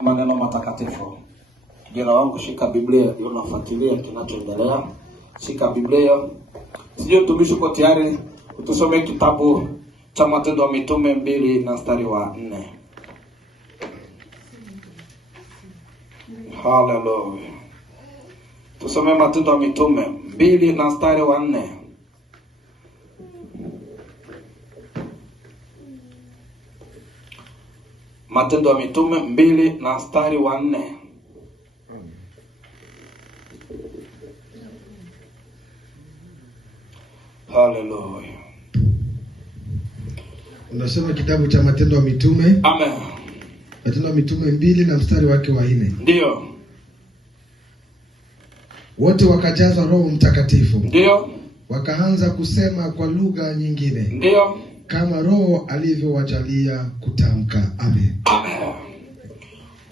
maneno matakatifu. Kijana wangu, shika Biblia, unafuatilia kinachoendelea. Shika Biblia. Sio mtumishi uko tayari utusome kitabu cha Matendo ya Mitume 2 na mstari wa 4. Hallelujah. Tusome Matendo ya Mitume 2 na mstari wa 4. Matendo ya Mitume 2 na mstari wa 4. Hallelujah. Unasoma kitabu cha Matendo ya Mitume. Amen. Matendo ya Mitume 2 na mstari wake wa 4. Ndio. Wote wakajazwa Roho Mtakatifu. Ndio. Wakaanza kusema kwa lugha nyingine. Ndio. Kama Roho alivyowajalia kutamka. Amen. Amen.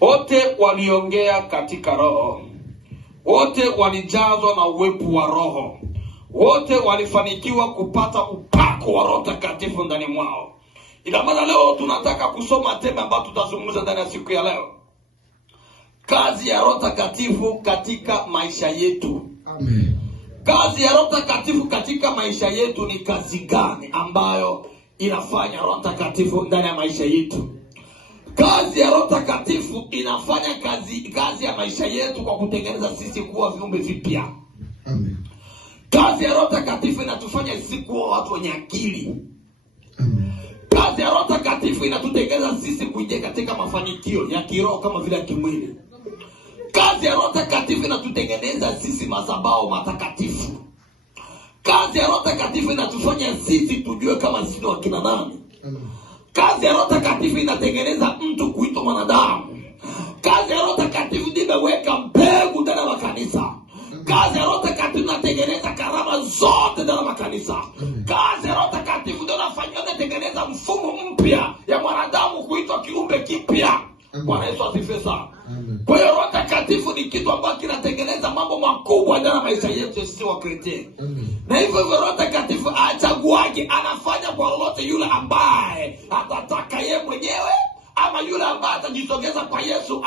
Wote waliongea katika Roho. Wote walijazwa na uwepo wa Roho. Wote walifanikiwa kupata upako wa Roho Mtakatifu ndani mwao. Ila maana leo tunataka kusoma tema ambayo tutazungumza ndani ya siku ya leo. Kazi ya Roho Mtakatifu katika maisha yetu. Amen. Kazi ya Roho Mtakatifu katika maisha yetu ni kazi gani ambayo inafanya Roho Mtakatifu ndani ya maisha yetu? Kazi ya Roho Mtakatifu inafanya kazi ya maisha yetu kwa kutengeneza sisi kuwa viumbe vipya. Amen. Kazi ya Roho Mtakatifu inatufanya sisi kuwa watu wenye akili. Amen. Kazi ya Roho Mtakatifu inatutengeneza sisi kuingia katika mafanikio ya kiroho kama vile ya kimwili. Kazi ya Roho Mtakatifu inatutengeneza sisi madhabahu matakatifu. Kazi ya Roho Mtakatifu inatufanya sisi tujue kama sisi ni wakina nani. Amen. Kazi ya Roho Mtakatifu inatengeneza mtu kuitwa mwanadamu. Kazi ya Roho Mtakatifu ndio imeweka mbegu ndani ya kanisa. Kazi ya Roho Mtakatifu inatengeneza karama zote ndani ya kanisa. Kazi ya Roho Mtakatifu ndio inatengeneza mfumo mpya ya mwanadamu kuitwa kiumbe kipya. Bwana Yesu asifiwe sana. Kwa hiyo Roho Mtakatifu ni kitu ambacho kinatengeneza mambo makubwa ndani ya maisha yetu sisi wa Kristo. Na hivyo Roho Mtakatifu achaguaje, anafanya kwa lolote yule ambaye atataka yeye mwenyewe, ama yule ambaye atajitokeza kwa Yesu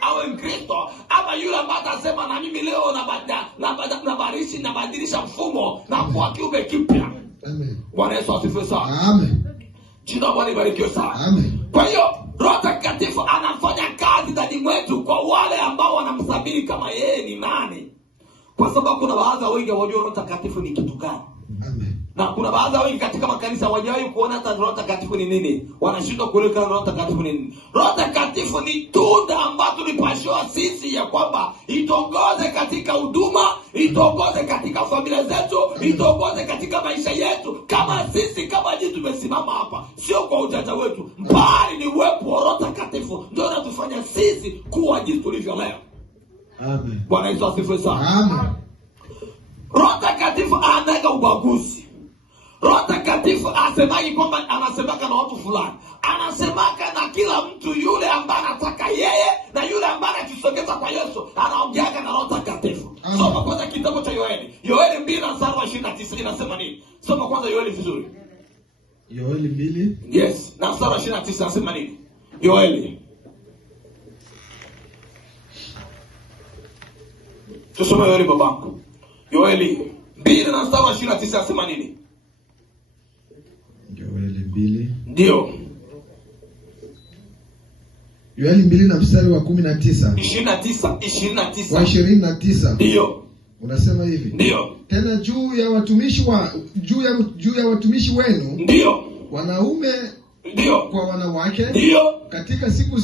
awe Mkristo, ama yule ambaye atasema na mimi leo nabadilisha mfumo na kuwa kiumbe kipya. Amen. Bwana Yesu asifiwe sana. Amen. Jina Bwana libarikiwe sana. Amen. Kwa hiyo Roho Mtakatifu anafanya kazi ndani mwetu kwa wale ambao wanamsabiri kama yeye ni nani. Kwa sababu kuna baadhi wengi hawajui Roho Mtakatifu ni kitu gani. Amen. Na kuna baadhi wengi katika makanisa hawajawahi kuona hata Roho Mtakatifu ni nini. Wanashindwa kuelewa Roho Mtakatifu ni nini. Roho Mtakatifu ni tunda ambalo tulipashwa sisi ya kwamba ituongoze katika huduma, ituongoze katika familia zetu, ituongoze katika maisha yetu. Kama sisi kama jinsi tumesimama hapa, sio kwa ujanja wetu, bali ni uwepo wa Roho Mtakatifu ndio unatufanya sisi kuwa jinsi tulivyo leo. Amen. Bwana Yesu asifiwe sana. Amen. Roho Mtakatifu anaga ubaguzi. Roho Mtakatifu asemagi kwamba anasemaka na watu fulani. Anasemaka na kila mtu yule ambaye anataka yeye na yule ambaye anajisogeza kwa Yesu. Anaongeaga na Roho Mtakatifu. Soma kwanza kitabu cha Yoeli. Yoeli 2:29 inasema nini? Soma kwanza Yoeli vizuri. Yoeli 2. Yes, na 29 inasema nini? Yoeli. Tusome Yoeli babangu. Yoeli 2:29 inasema nini? Yoeli 2. Ndio. Yoeli 2 na mstari wa 19. 29. Wa 29. Ndio. Unasema hivi. Ndio. Tena juu ya watumishi wenu. Ndio. Wanaume ndio kwa wanawake. Ndio. Katika siku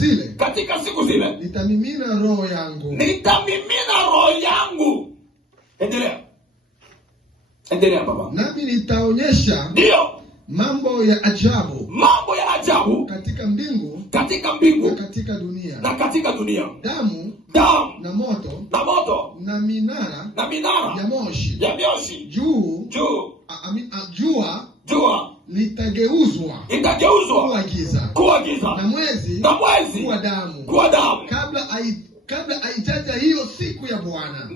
zile. Nitamimina roho yangu. Endelea baba. Nami nitaonyesha. Ndio. Mambo ya ajabu katika mbingu na katika dunia. Damu na moto na minara ya moshi. Jua litageuzwa kuwa giza na mwezi kuwa damu kabla haijaja hiyo siku ya Bwana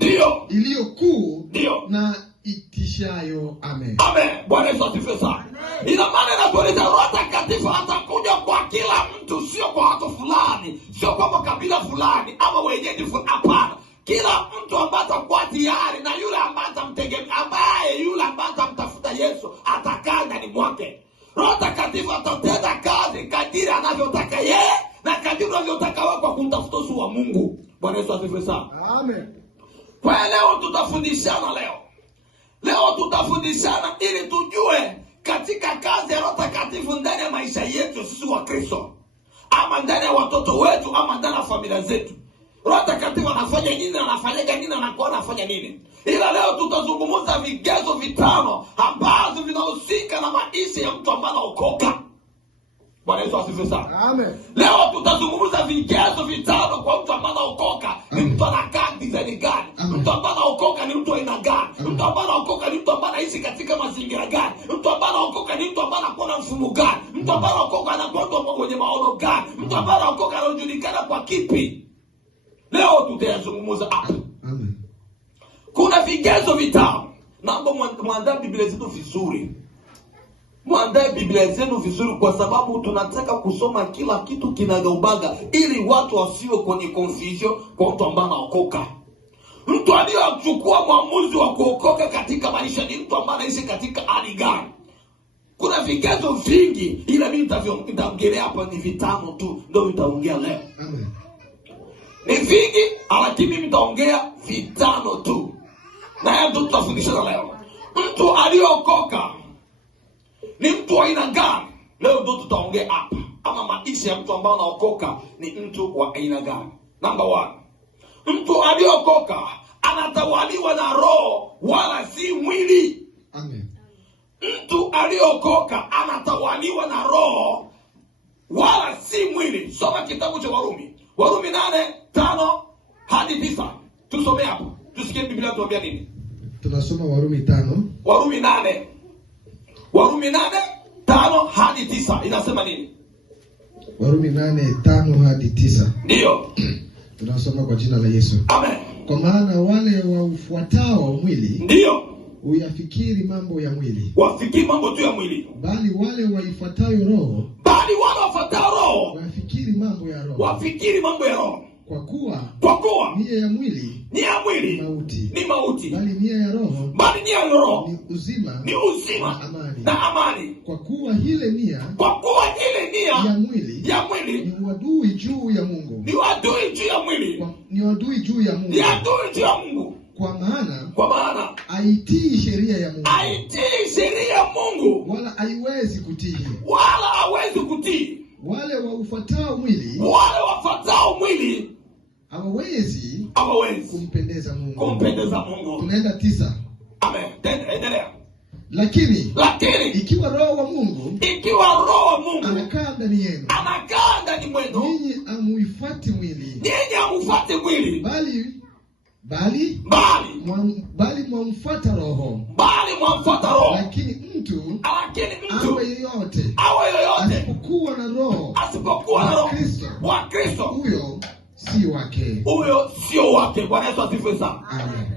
iliyokuu na itishayo. Amen. Bwana Yesu asifiwe sana. Ina maana inatueleza Roho Mtakatifu atakuja kwa kila mtu, sio kwa watu fulani, sio kwa kwamba kabila fulani ama wenyeji fulani. Hapana, kila mtu ambaye atakuwa tayari na yule ambaye atamtafuta Yesu atakaa ndani mwake. Roho Mtakatifu atatenda kazi kadiri anavyotaka yeye na kadiri anavyotaka wewe kwa kumtafuta uso wa Mungu. Bwana Yesu asifiwe sana. Amen. Kwa leo tutafundishana Leo tutafundishana ili tujue katika kazi ya Roho Mtakatifu ndani ya maisha yetu sisi wa Kristo, ama ndani ya watoto wetu, ama ndani ya familia zetu. Roho Mtakatifu anafanya nini, anafanyaga nini, anakuwa anafanya nini. Ila leo tutazungumza vigezo vitano ambavyo vinahusika na maisha ya mtu ambaye anaokoka. Bwana Yesu asifiwe sana. Amen. Leo tutazungumza vigezo vitano kwa mtu ambaye anaokoka. Ni mtu anakaa design gani? Mtu ambaye anaokoka ni mtu aina gani? Mtu ambaye anaokoka ni mtu ambaye anaishi katika mazingira gani? Mtu ambaye anaokoka ni mtu ambaye anakuwa na mfumo gani? Mtu ambaye anaokoka anakuwa mtu mwenye maono gani? Mtu ambaye anaokoka anajulikana kwa kipi? Leo tutayazungumza hapa. Amen. Kuna vigezo vitano. Naomba muandae Biblia zetu vizuri. Muandae Biblia zenu vizuri kwa sababu tunataka kusoma kila kitu kinagaubaga ili watu wasiwe kwenye confusion kwa mtu ambaye anaokoka. Mtu aliyechukua maamuzi wa kuokoka katika maisha ni mtu ambaye anaishi katika hali gani? Kuna vigezo vingi ila mimi nitaongelea hapa ni vitano tu ndio nitaongea leo. Amen. Ni vingi lakini mimi nitaongea vitano tu. Na ndio tutafundishana leo. Mtu aliyeokoka ni mtu wa aina gani? Leo ndio tutaongea hapa. Ama maisha ya mtu ambaye anaokoka ni mtu wa aina gani? Number 1. Mtu aliyeokoka anatawaliwa na Roho wala si mwili. Amen. Mtu aliyeokoka anatawaliwa na Roho wala si mwili. Soma kitabu cha Warumi. Warumi 8:5 hadi 9. Tusome hapo. Tusikie Biblia tuambia nini? Tunasoma Warumi 5. Warumi 8:5 hadi 9 inasema nini? Warumi 8:5 hadi 9. Ndio. Tunasoma kwa jina la Yesu. Amen. Kwa maana wale waufuatao mwili ndio huyafikiri mambo ya mwili, wafikiri mambo tu ya mwili, bali wale waifuatayo roho wafikiri mambo ya roho. Wafikiri mambo ya roho. Kwa kuwa nia ya mwili ni mauti, bali nia ya roho ni uzima na amani. Kwa kuwa ile nia ya mwili ni uadui juu ya Mungu. Ni uadui juu ya Mungu. Kwa maana haitii sheria ya Mungu. Wala haiwezi kutii. Wale waufuatao mwili hawawezi kumpendeza Mungu. Tunaenda 9. Amen. Endelea. Lakini ikiwa roho wa Mungu anakaa ndani yenu, ninyi hamuifuati mwili, bali mwamfuata roho. Lakini mtu awe yoyote asipokuwa na roho wa Kristo, huyo sio wake. Bwana Yesu asifiwe sana.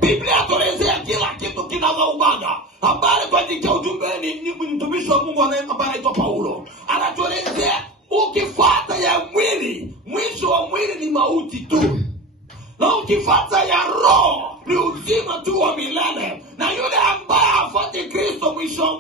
Biblia tuelezea kila kitu kinagaubaga. Habari kwa ajili ya ujumbe ni mtumishi wa Mungu ambaye anaitwa Paulo. Anatuelezea ukifuata ya mwili, mwisho wa mwili ni mauti tu. Na ukifuata ya roho ni uzima tu wa milele. Na yule ambaye hafuati Kristo mwisho wa